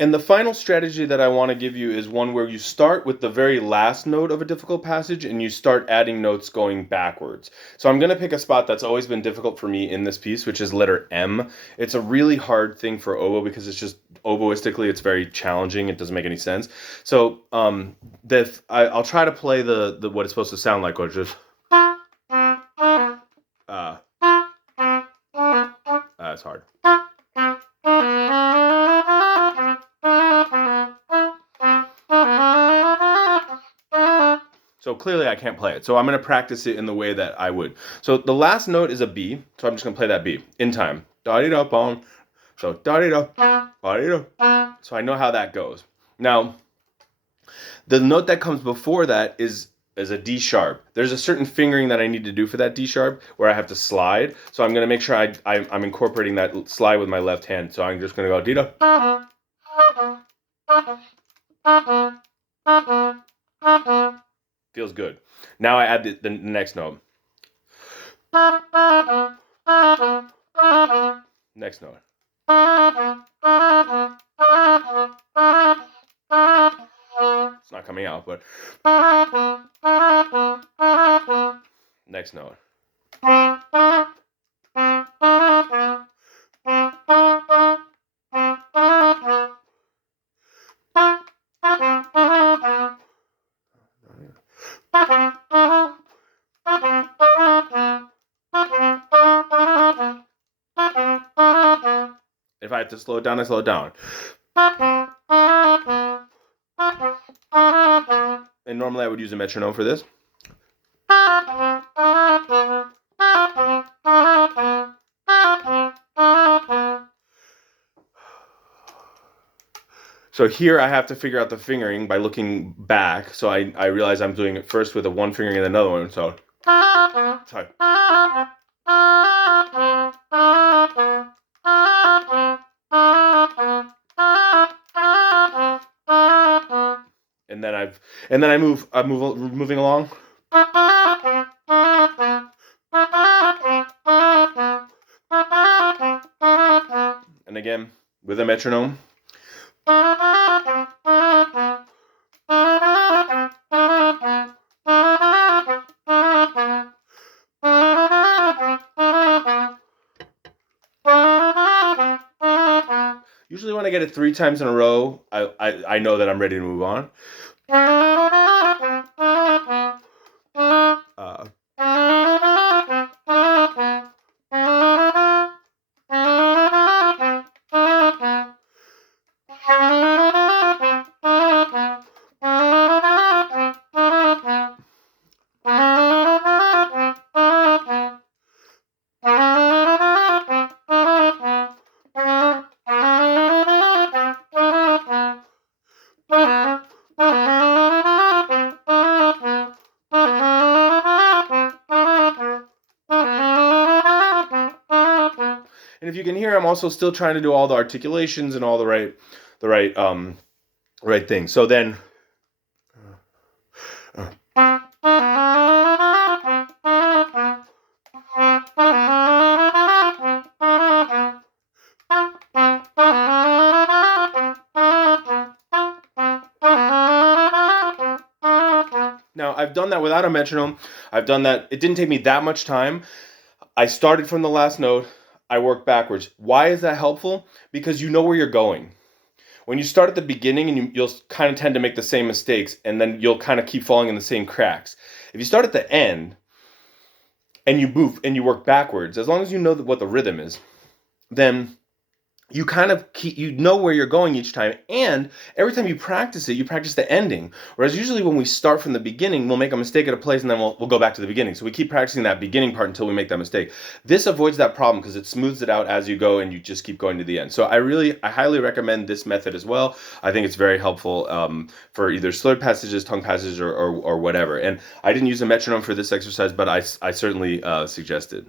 And the final strategy that I want to give you is one where you start with the very last note of a difficult passage and you start adding notes going backwards. So I'm going to pick a spot that's always been difficult for me in this piece, which is letter M. It's a really hard thing for oboe because it's just oboistically it's very challenging. It doesn't make any sense. So I'll try to play the what it's supposed to sound like, which is that's hard. So clearly I can't play it. So I'm going to practice it in the way that I would. So the last note is a B. So I'm just going to play that B in time. Da-dee-da-bong. So da-dee-da, da-dee-da. So I know how that goes. Now, the note that comes before that is a D sharp. There's a certain fingering that I need to do for that D sharp where I have to slide. So I'm going to make sure I'm incorporating that slide with my left hand. So I'm just going to go D-da. Feels good. Now I add the next note. Next note. It's not coming out, but next note. If I have to slow it down, I slow it down. And normally I would use a metronome for this. So here I have to figure out the fingering by looking back. So I realize I'm doing it first with a one fingering and another one. So sorry. And then I'm moving along. And again with a metronome. Usually when I get it 3 times in a row, I know that I'm ready to move on. And if you can hear, I'm also still trying to do all the articulations and all the right things. So then. Now, I've done that without a metronome. I've done that. It didn't take me that much time. I started from the last note. I worked backwards. Why is that helpful? Because you know where you're going. When you start at the beginning, and you'll kind of tend to make the same mistakes, and then you'll kind of keep falling in the same cracks. If you start at the end, and you move, and you work backwards, as long as you know what the rhythm is, then you kind of you know where you're going each time, and every time you practice it, you practice the ending. Whereas usually when we start from the beginning, we'll make a mistake at a place and then we'll go back to the beginning. So we keep practicing that beginning part until we make that mistake. This avoids that problem because it smooths it out as you go and you just keep going to the end. So I highly recommend this method as well. I think it's very helpful for either slurred passages, tongue passages, or whatever. And I didn't use a metronome for this exercise, but I certainly suggest it.